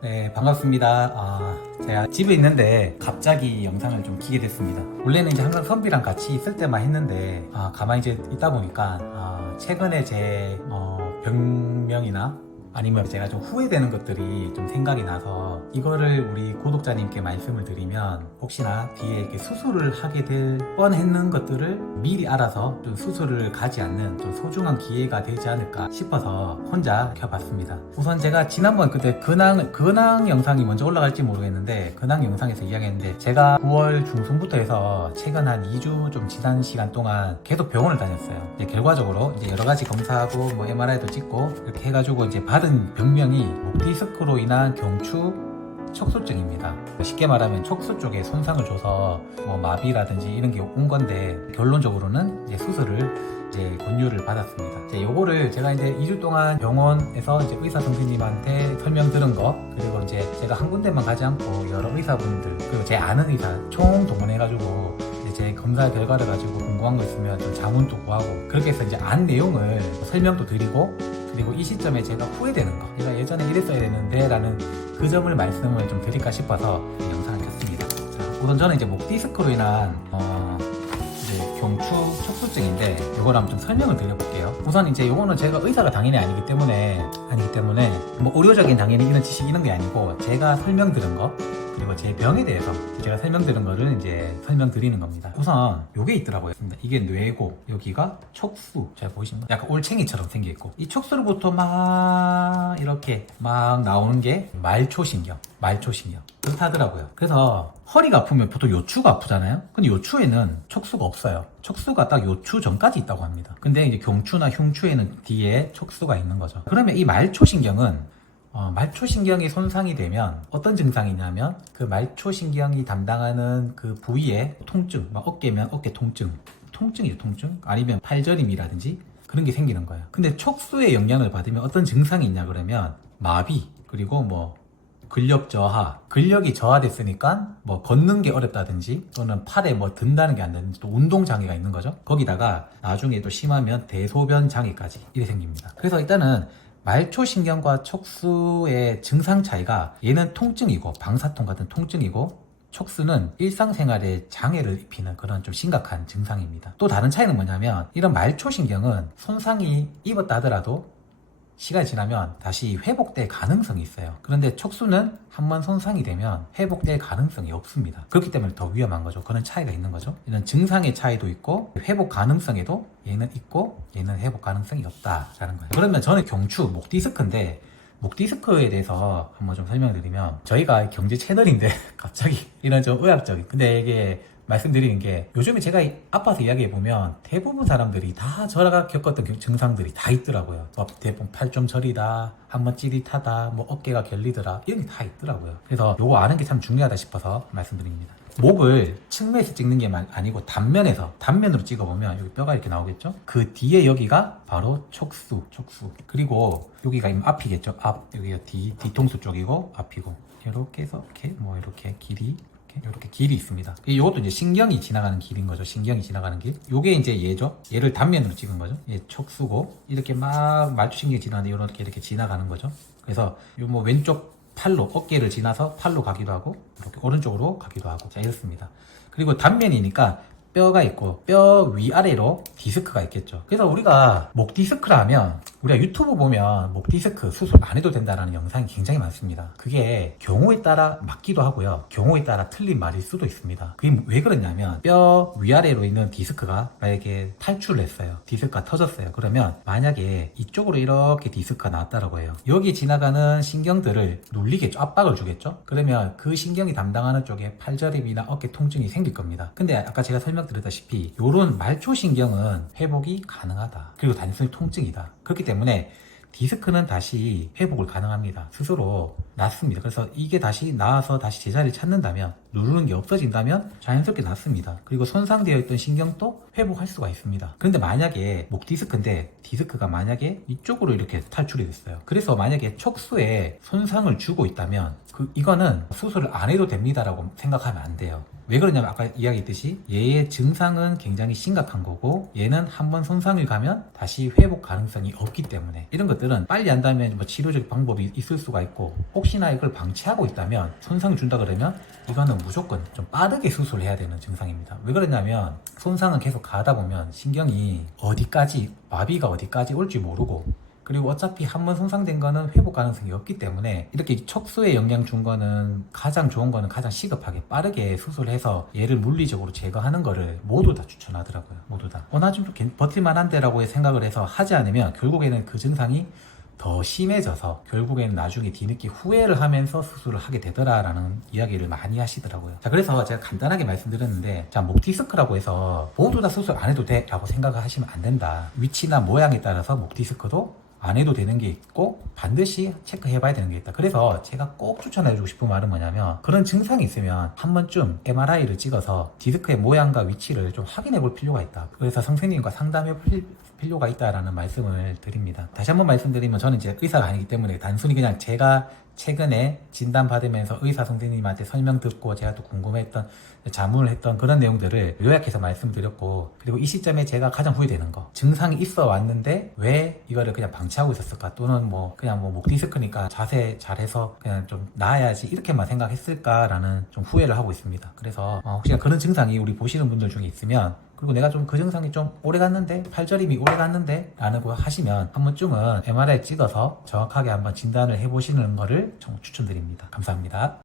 네, 반갑습니다. 제가 집에 있는데 갑자기 영상을 좀 키게 됐습니다. 원래는 이제 항상 선비랑 같이 있을 때만 했는데, 가만히 이제 있다 보니까, 최근에 제, 병명이나 아니면 제가 좀 후회되는 것들이 좀 생각이 나서 이거를 우리 구독자님께 말씀을 드리면 혹시나 뒤에 이렇게 수술을 하게 될 뻔했는 것들을 미리 알아서 좀 수술을 가지 않는 좀 소중한 기회가 되지 않을까 싶어서 혼자 켜봤습니다. 우선 제가 지난번 그때 근황 영상이 먼저 올라갈지 모르겠는데 근황 영상에서 이야기했는데 제가 9월 중순부터 해서 최근 한 2주 좀 지난 시간 동안 계속 병원을 다녔어요. 이제 결과적으로 이제 여러 가지 검사하고 뭐 MRI도 찍고 이렇게 해가지고 이제 받은 병명이 목 디스크로 인한 경추 척수증입니다. 쉽게 말하면 척수 쪽에 손상을 줘서 뭐 마비라든지 이런 게 온 건데 결론적으로는 이제 수술을 이제 권유를 받았습니다. 이제 요거를 제가 이제 2주 동안 병원에서 이제 의사 선생님한테 설명 들은 거 그리고 이제 제가 한 군데만 가지 않고 여러 의사분들 그리고 제 아는 의사 총 동원해가지고 제 검사 결과를 가지고 궁금한 거 있으면 좀 자문도 구하고 그렇게 해서 이제 안 내용을 설명도 드리고 그리고 이 시점에 제가 후회되는 거 내가 예전에 이랬어야 되는데 라는 그 점을 말씀을 좀 드릴까 싶어서 영상을 켰습니다. 자, 우선 저는 이제 목 디스크로 인한 이제 경추 척수증인데 요걸 한번 좀 설명을 드려볼게요. 우선 이제 요거는 제가 의사가 당연히 아니기 때문에 뭐 의료적인 당연히 이런 지식 이런 게 아니고 제가 설명 들은 거 그리고 제 병에 대해서 제가 설명드린 거를 이제 설명드리는 겁니다. 우선 요게 있더라고요. 이게 뇌고 여기가 척수. 잘 보이시나요? 약간 올챙이처럼 생겨 있고 이 척수로부터 막 이렇게 막 나오는 게 말초신경. 그렇다더라고요. 그래서 허리가 아프면 보통 요추가 아프잖아요. 근데 요추에는 척수가 없어요. 척수가 딱 요추 전까지 있다고 합니다. 근데 이제 경추나 흉추에는 뒤에 척수가 있는 거죠. 그러면 이 말초신경은 말초신경이 손상이 되면 어떤 증상이 있냐면 그 말초신경이 담당하는 그 부위에 통증, 막 어깨면 어깨 통증이죠. 아니면 팔저림이라든지 그런 게 생기는 거예요. 근데 척수의 영향을 받으면 어떤 증상이 있냐 그러면 마비, 그리고 뭐 근력 저하, 근력이 저하됐으니까 뭐 걷는 게 어렵다든지 또는 팔에 뭐 든다는 게 안 되는지 또 운동 장애가 있는 거죠. 거기다가 나중에 또 심하면 대소변 장애까지 이래 생깁니다. 그래서 일단은 말초신경과 척수의 증상 차이가 얘는 통증이고 방사통 같은 통증이고 척수는 일상생활에 장애를 입히는 그런 좀 심각한 증상입니다. 또 다른 차이는 뭐냐면 이런 말초신경은 손상이 입었다 하더라도 시간이 지나면 다시 회복될 가능성이 있어요. 그런데 척수는 한번 손상이 되면 회복될 가능성이 없습니다. 그렇기 때문에 더 위험한 거죠. 그런 차이가 있는 거죠. 이런 증상의 차이도 있고 회복 가능성에도 얘는 있고 얘는 회복 가능성이 없다라는 거예요. 그러면 저는 경추, 목 디스크인데 목 디스크에 대해서 한번 좀 설명드리면 저희가 경제 채널인데 갑자기 이런 좀 의학적인 근데 이게 말씀드리는 게 요즘에 제가 아파서 이야기해보면 대부분 사람들이 다 저가 겪었던 증상들이 다 있더라고요. 뭐 대부분 팔 좀 저리다, 한번 찌릿하다, 뭐 어깨가 결리더라 이런 게 다 있더라고요. 그래서 요거 아는 게 참 중요하다 싶어서 말씀드립니다. 목을 측면에서 찍는 게 아니고 단면으로 찍어보면 여기 뼈가 이렇게 나오겠죠? 그 뒤에 여기가 바로 척수 그리고 여기가 앞이겠죠? 여기가 뒤통수 쪽이고 앞이고 이렇게 해서 이렇게 이렇게 길이 있습니다. 이것도 이제 신경이 지나가는 길인 거죠. 신경이 지나가는 길. 요게 이제 얘죠. 얘를 단면으로 찍은 거죠. 얘 척수고 이렇게 막 말초신경이 지나가는데 이렇게 지나가는 거죠. 그래서 요 뭐 왼쪽 팔로 어깨를 지나서 팔로 가기도 하고 이렇게 오른쪽으로 가기도 하고 자 이렇습니다. 그리고 단면이니까 뼈가 있고 뼈 위아래로 디스크가 있겠죠. 그래서 우리가 목 디스크라 하면 우리가 유튜브 보면 목 디스크 수술 안 해도 된다는 영상이 굉장히 많습니다. 그게 경우에 따라 맞기도 하고요. 경우에 따라 틀린 말일 수도 있습니다. 그게 왜 그러냐면 뼈 위아래로 있는 디스크가 만약에 탈출을 했어요. 디스크가 터졌어요. 그러면 만약에 이쪽으로 이렇게 디스크가 나왔다라고 해요. 여기 지나가는 신경들을 눌리겠죠. 압박을 주겠죠. 그러면 그 신경이 담당하는 쪽에 팔저림이나 어깨 통증이 생길 겁니다. 근데 아까 제가 설명드렸다시피 이런 말초신경은 회복이 가능하다. 그리고 단순히 통증이다. 그렇기 때문에 디스크는 다시 회복을 가능합니다. 스스로 낫습니다. 그래서 이게 다시 나아서 다시 제자리를 찾는다면 누르는 게 없어진다면 자연스럽게 낫습니다. 그리고 손상되어 있던 신경도 회복할 수가 있습니다. 그런데 만약에 목 디스크인데 디스크가 만약에 이쪽으로 이렇게 탈출이 됐어요. 그래서 만약에 척수에 손상을 주고 있다면 이거는 수술을 안 해도 됩니다라고 생각하면 안 돼요. 왜 그러냐면 아까 이야기했듯이 얘의 증상은 굉장히 심각한 거고 얘는 한번 손상이 가면 다시 회복 가능성이 없기 때문에 이런 것들은 빨리 한다면 뭐 치료적 방법이 있을 수가 있고 혹시나 이걸 방치하고 있다면 손상을 준다 그러면 이거는 무조건 좀 빠르게 수술해야 되는 증상입니다. 왜 그러냐면 손상은 계속 가다 보면 신경이 어디까지 마비가 어디까지 올지 모르고 그리고 어차피 한번 손상된 거는 회복 가능성이 없기 때문에 이렇게 척수에 영향 준 거는 가장 좋은 거는 가장 시급하게 빠르게 수술해서 얘를 물리적으로 제거하는 거를 모두 다 추천하더라고요. 모두 다. 나 좀 버틸만한데 라고 생각을 해서 하지 않으면 결국에는 그 증상이 더 심해져서 결국에는 나중에 뒤늦게 후회를 하면서 수술을 하게 되더라라는 이야기를 많이 하시더라고요. 자, 그래서 제가 간단하게 말씀드렸는데 자, 목 디스크라고 해서 모두 다 수술 안 해도 돼 라고 생각을 하시면 안 된다. 위치나 모양에 따라서 목 디스크도 안 해도 되는 게 있고 반드시 체크해 봐야 되는 게 있다. 그래서 제가 꼭 추천해 주고 싶은 말은 뭐냐면 그런 증상이 있으면 한 번쯤 MRI를 찍어서 디스크의 모양과 위치를 좀 확인해 볼 필요가 있다. 그래서 선생님과 상담해 볼 필요가 있다라는 말씀을 드립니다. 다시 한번 말씀드리면 저는 이제 의사가 아니기 때문에 단순히 그냥 제가 최근에 진단받으면서 의사 선생님한테 설명 듣고 제가 또 궁금했던 자문을 했던 그런 내용들을 요약해서 말씀드렸고 그리고 이 시점에 제가 가장 후회되는 거 증상이 있어 왔는데 왜 이거를 그냥 방치하고 있었을까 또는 뭐 그냥 뭐 목 디스크니까 자세 잘해서 그냥 좀 나아야지 이렇게만 생각했을까라는 좀 후회를 하고 있습니다. 그래서 혹시나 그런 증상이 우리 보시는 분들 중에 있으면 그리고 내가 좀 그 증상이 좀 오래 갔는데 팔저림이 오래 갔는데 라는 거 하시면 한 번쯤은 MRI 찍어서 정확하게 한번 진단을 해보시는 거를 추천드립니다. 감사합니다.